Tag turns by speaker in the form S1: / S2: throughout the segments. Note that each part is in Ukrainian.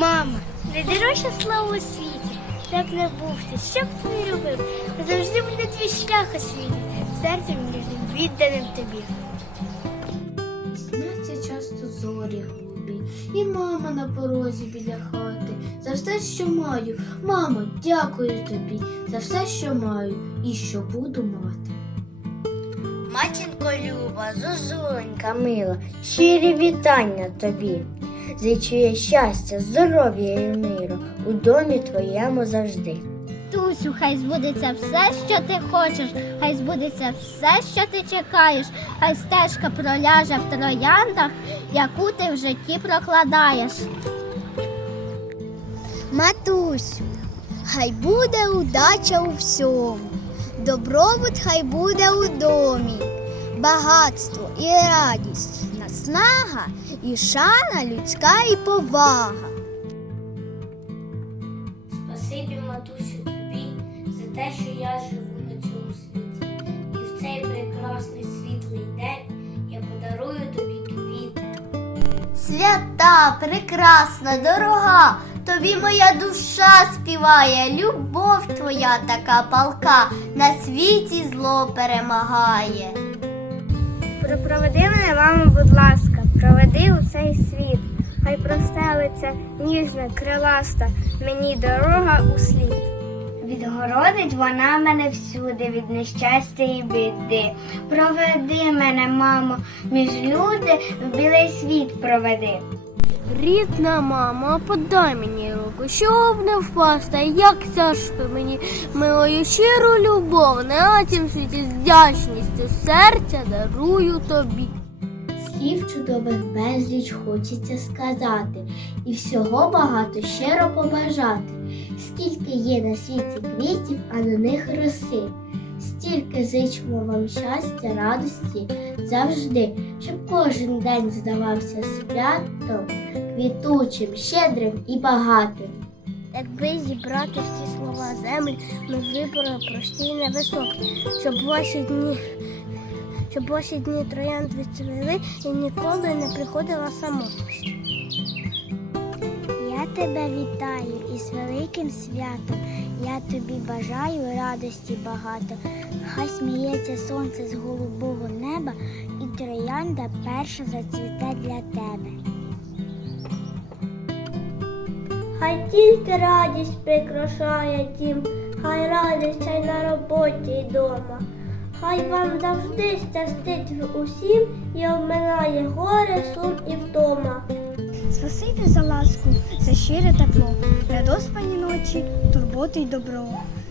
S1: Мама, найдорожча слава у світі, так не був ти, що б ти не робив. Завжди буде твій шлях у світі, серцем відданим тобі.
S2: Сняться часто зорі губі, і мама на порозі біля хати. За все, що маю, мамо, дякую тобі, за все, що маю і що буду мати.
S1: Матінко люба, зозуленька мила, щирі вітання тобі. Зичу я щастя, здоров'я і миру у домі твоєму завжди.
S3: Тусю, хай збудеться все, що ти хочеш, хай збудеться все, що ти чекаєш, хай стежка проляже в трояндах, яку ти в житті прокладаєш.
S4: Матусю, хай буде удача у всьому, добробут хай буде у домі, багатство і радість, наснага і шана людська і повага.
S1: Спасибі, матусю, тобі за те, що я живу на цьому світі. І в цей прекрасний світлий день я подарую тобі квіти.
S2: Свята, прекрасна, дорога, тобі моя душа співає, любов твоя така палка, на світі зло перемагає.
S1: Проведи мене, мамо, будь ласка, проведи у цей світ. Хай простелиться ніжна, криласта, мені дорога у слід. Відгородить вона мене всюди від нещастя і біди. Проведи мене, мамо, між люди в білий світ проведи. Рідна мама, подай мені руку, щоб не впасти, як тяжко мені милою щиру любов, на цім світі з вдячністю серця дарую тобі.
S2: Слів чудових безліч хочеться сказати, і всього багато щиро побажати. Скільки є на світі квітів, а на них роси, стільки зичимо вам щастя, радості завжди, щоб кожен день здавався святом, квітучим, щедрим і багатим.
S1: Якби зібрати всі слова землі, ми вибрали прості і невисокі, щоб ваші дні, щоб ваші дні троянд відцвіли і ніколи не приходила самотність.
S4: Я тебе вітаю із великим святом. Я тобі бажаю радості багато. Хай сміється сонце з голубого неба, і троянда перша зацвіте для тебе.
S1: Хай тільки радість прикрашає дім, хай радість й на роботі й дома. Хай вам завжди щастить усім і обминає горе, сум і втома.
S5: Спасибі за ласку, за щире тепло, недоспані ночі, турботи й добро.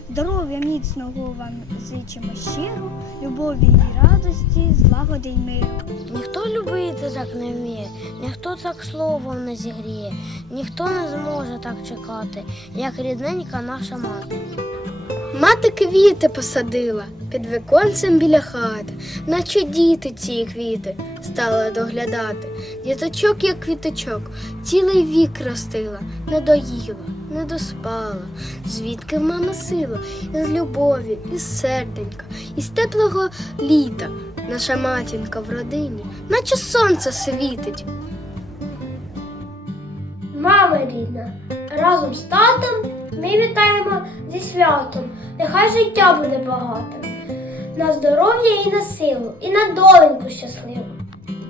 S5: Здоров'я міцного вам зичимо щиро, любові й радості, злагоди й миру.
S1: Ніхто любити так не вміє, ніхто так словом не зігріє, ніхто не зможе так чекати, як рідненька наша мати.
S2: Мати квіти посадила під віконцем біля хати, наче діти ці квіти стала доглядати. Діточок, як квіточок, цілий вік ростила, не доїла, не доспала. Звідки в мама сила, із любові, із серденька, із теплого літа. Наша матінка в родині, наче сонце світить.
S1: Мама рідна, разом з татом ми вітаємо зі святом. Нехай життя буде багатим. На здоров'я і на силу, і на доленьку щасливу.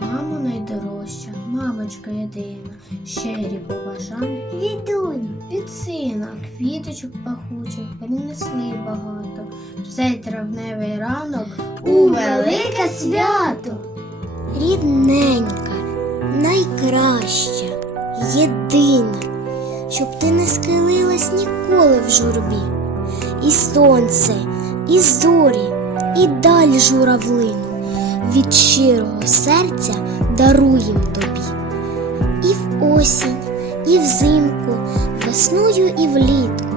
S2: Мамо найдорожча, мамочка єдина, щирі побажання.
S4: Відунь,
S2: Від сина квіточок пахучих принесли багато. В цей травневий ранок у велике свято.
S4: Сонце, і зорі, і даль журавлину від щирого серця даруєм тобі. І в осінь, і взимку, весною і влітку,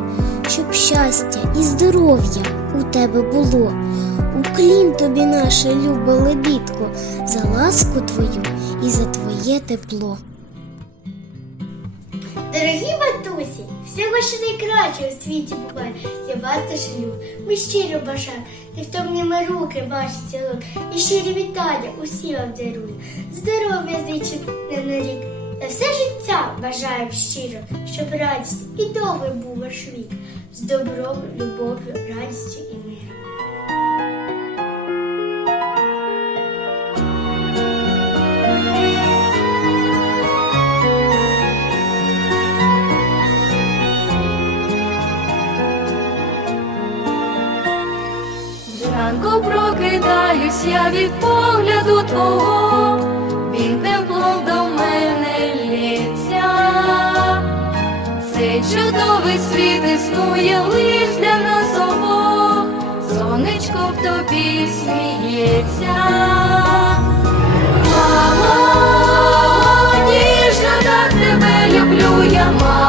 S4: щоб щастя і здоров'я у тебе було. Уклін тобі, наше любе лебідко, за ласку твою і за твоє тепло.
S1: Дорогі матусі, всього що найкраще у світі буває. Я вас теж люблю. Ми щиро бажаємо, невтомніми руки ваші цілок. І щирі вітання усі вам дарую. Здоров'я зичим не на рік. На все життя бажаємо щиро, щоб радість і довгий був ваш вік. з добром, любов'ю, радістю і миром.
S6: Прокидаюсь я від погляду твого, він теплом до мене лється. Цей чудовий світ існує лиш для нас обох, сонечко в тобі сміється. Мамо, ніжно так тебе люблю я, мамо.